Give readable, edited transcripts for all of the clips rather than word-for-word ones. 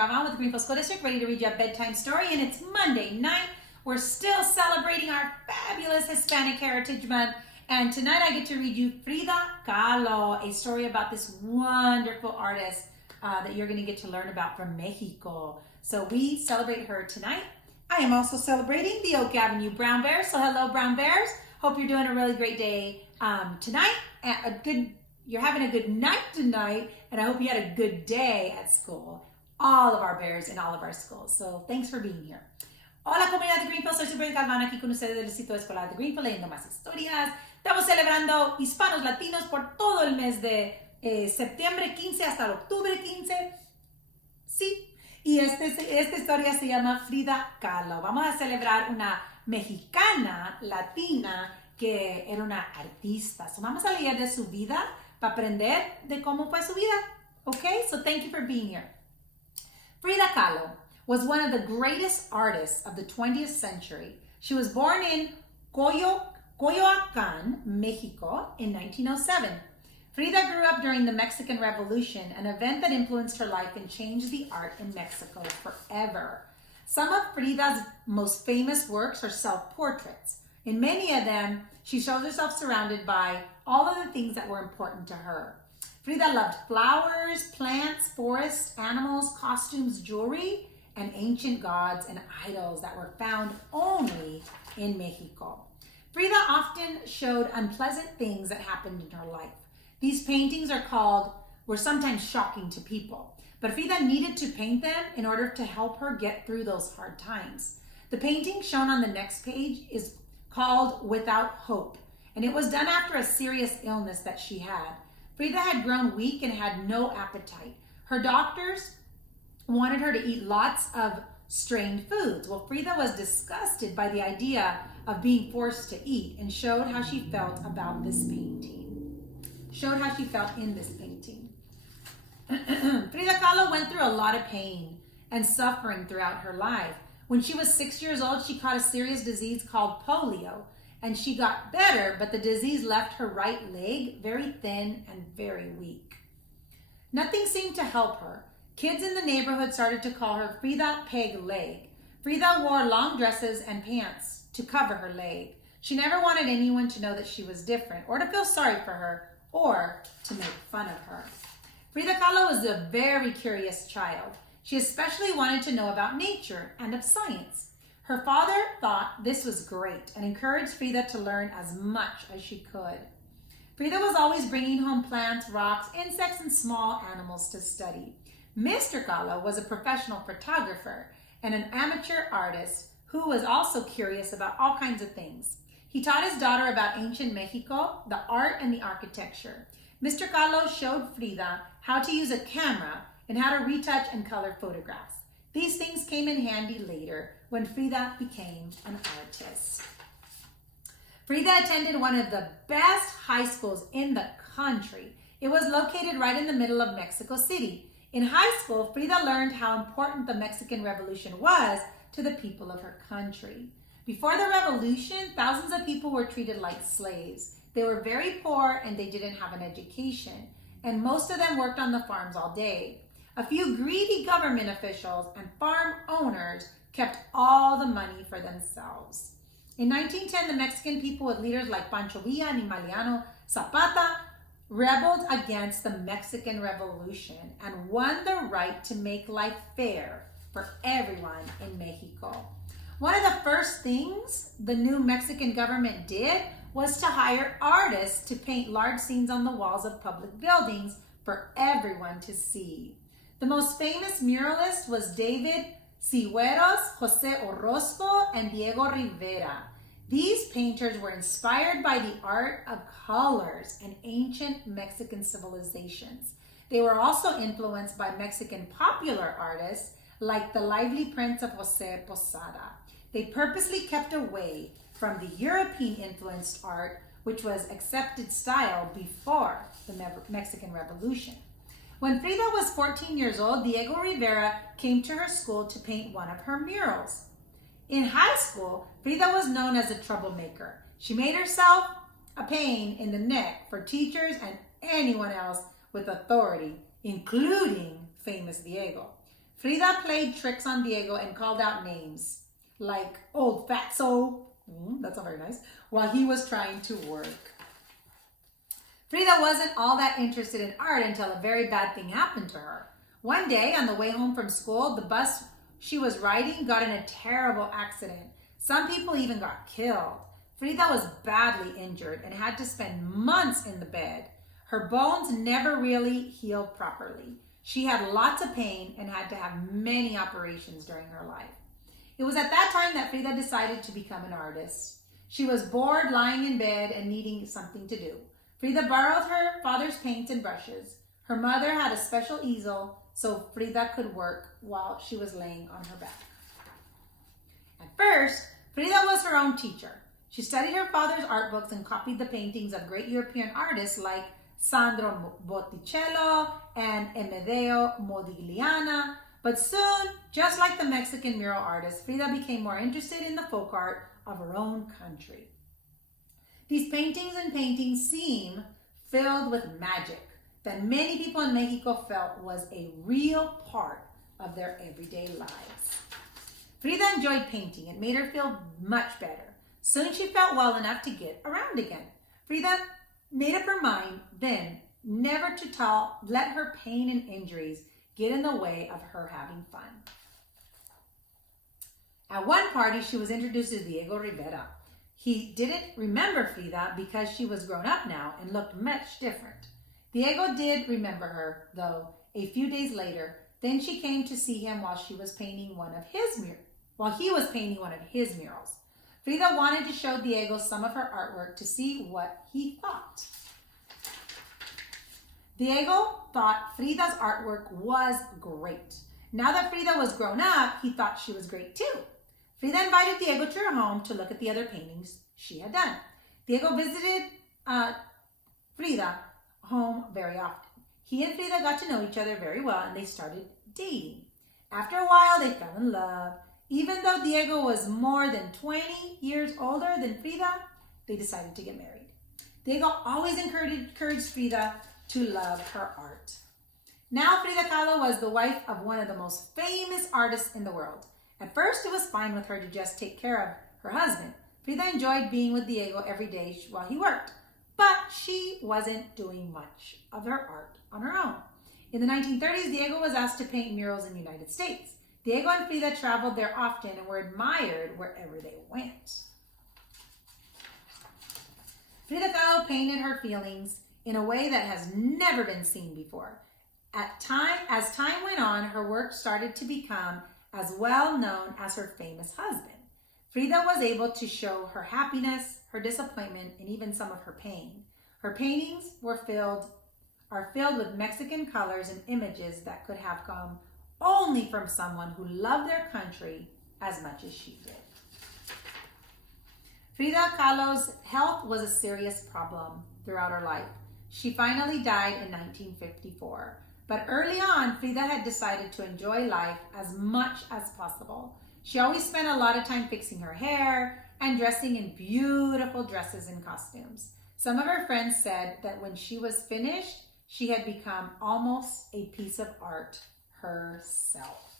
Galvan with the Greenfield School District, ready to read you a bedtime story, and it's Monday night. We're still celebrating our fabulous Hispanic Heritage Month, and tonight I get to read you Frida Kahlo, a story about this wonderful artist that you're going to get to learn about from Mexico. So we celebrate her tonight. I am also celebrating the Oak Avenue Brown Bears, so hello Brown Bears. Hope you're doing a really great day tonight. You're having a good night tonight, and I hope you had a good day at school. All of our bears in all of our schools. So thanks for being here. Hola comunidad de Greenfield, soy Superintendent Galvan aquí con ustedes del Distrito Escolar de Greenfield leyendo más historias. Estamos celebrando hispanos latinos por todo el mes de septiembre 15 hasta el octubre 15. Sí, y esta historia se llama Frida Kahlo. Vamos a celebrar una mexicana latina que era una artista. So vamos a leer de su vida para aprender de cómo fue su vida. Okay, so thank you for being here. Frida Kahlo was one of the greatest artists of the 20th century. She was born in Coyoacán, Mexico in 1907. Frida grew up during the Mexican Revolution, an event that influenced her life and changed the art in Mexico forever. Some of Frida's most famous works are self-portraits. In many of them, she shows herself surrounded by all of the things that were important to her. Frida loved flowers, plants, forests, animals, costumes, jewelry, and ancient gods and idols that were found only in Mexico. Frida often showed unpleasant things that happened in her life. These paintings were sometimes shocking to people, but Frida needed to paint them in order to help her get through those hard times. The painting shown on the next page is called Without Hope, and it was done after a serious illness that she had. Frida had grown weak and had no appetite. Her doctors wanted her to eat lots of strained foods. Well, Frida was disgusted by the idea of being forced to eat and showed how she felt about this painting. Showed how she felt in this painting. Frida Kahlo went through a lot of pain and suffering throughout her life. When she was 6 years old, she caught a serious disease called polio, and she got better, but the disease left her right leg very thin and very weak. Nothing seemed to help her. Kids in the neighborhood started to call her Frida Peg Leg. Frida wore long dresses and pants to cover her leg. She never wanted anyone to know that she was different, or to feel sorry for her, or to make fun of her. Frida Kahlo was a very curious child. She especially wanted to know about nature and of science. Her father thought this was great and encouraged Frida to learn as much as she could. Frida was always bringing home plants, rocks, insects, and small animals to study. Mr. Kahlo was a professional photographer and an amateur artist who was also curious about all kinds of things. He taught his daughter about ancient Mexico, the art, and the architecture. Mr. Kahlo showed Frida how to use a camera and how to retouch and color photographs. These things came in handy later when Frida became an artist. Frida attended one of the best high schools in the country. It was located right in the middle of Mexico City. In high school, Frida learned how important the Mexican Revolution was to the people of her country. Before the revolution, thousands of people were treated like slaves. They were very poor and they didn't have an education, and most of them worked on the farms all day. A few greedy government officials and farm owners kept all the money for themselves. In 1910, the Mexican people with leaders like Pancho Villa and Emiliano Zapata rebelled against the Mexican Revolution and won the right to make life fair for everyone in Mexico. One of the first things the new Mexican government did was to hire artists to paint large scenes on the walls of public buildings for everyone to see. The most famous muralist was David Cigueros, Jose Orozco, and Diego Rivera. These painters were inspired by the art of colors and ancient Mexican civilizations. They were also influenced by Mexican popular artists like the lively prints of Jose Posada. They purposely kept away from the European-influenced art, which was accepted style before the Mexican Revolution. When Frida was 14 years old, Diego Rivera came to her school to paint one of her murals. In high school, Frida was known as a troublemaker. She made herself a pain in the neck for teachers and anyone else with authority, including famous Diego. Frida played tricks on Diego and called out names like old fatso, that's not very nice, while he was trying to work. Frida wasn't all that interested in art until a very bad thing happened to her. One day, on the way home from school, the bus she was riding got in a terrible accident. Some people even got killed. Frida was badly injured and had to spend months in the bed. Her bones never really healed properly. She had lots of pain and had to have many operations during her life. It was at that time that Frida decided to become an artist. She was bored lying in bed and needing something to do. Frida borrowed her father's paints and brushes. Her mother had a special easel so Frida could work while she was laying on her back. At first, Frida was her own teacher. She studied her father's art books and copied the paintings of great European artists like Sandro Botticello and Amedeo Modigliani. But soon, just like the Mexican mural artist, Frida became more interested in the folk art of her own country. These paintings seem filled with magic that many people in Mexico felt was a real part of their everyday lives. Frida enjoyed painting. It made her feel much better. Soon she felt well enough to get around again. Frida made up her mind then never to let her pain and injuries get in the way of her having fun. At one party, she was introduced to Diego Rivera. He didn't remember Frida because she was grown up now and looked much different. Diego did remember her, though, a few days later. Then she came to see him while he was painting one of his murals. Frida wanted to show Diego some of her artwork to see what he thought. Diego thought Frida's artwork was great. Now that Frida was grown up, he thought she was great too. Frida invited Diego to her home to look at the other paintings she had done. Diego visited Frida home very often. He and Frida got to know each other very well and they started dating. After a while, they fell in love. Even though Diego was more than 20 years older than Frida, they decided to get married. Diego always encouraged Frida to love her art. Now Frida Kahlo was the wife of one of the most famous artists in the world. At first, it was fine with her to just take care of her husband. Frida enjoyed being with Diego every day while he worked, but she wasn't doing much of her art on her own. In the 1930s, Diego was asked to paint murals in the United States. Diego and Frida traveled there often and were admired wherever they went. Frida Kahlo painted her feelings in a way that has never been seen before. As time went on, her work started to become as well known as her famous husband. Frida was able to show her happiness, her disappointment, and even some of her pain. Her paintings are filled with Mexican colors and images that could have come only from someone who loved their country as much as she did. Frida Kahlo's health was a serious problem throughout her life. She finally died in 1954. But early on, Frida had decided to enjoy life as much as possible. She always spent a lot of time fixing her hair and dressing in beautiful dresses and costumes. Some of her friends said that when she was finished, she had become almost a piece of art herself.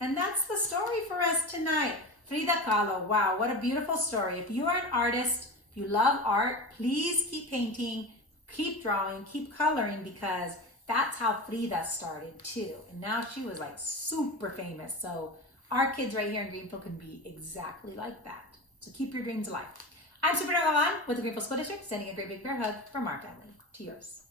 And that's the story for us tonight. Frida Kahlo. Wow, what a beautiful story. If you are an artist, if you love art, please keep painting, keep drawing, keep coloring, because that's how Frida started too. And now she was like super famous. So our kids right here in Greenfield can be exactly like that. So keep your dreams alive. I'm Superintendent Galvan with the Greenfield School District, sending a great big bear hug from our family to yours.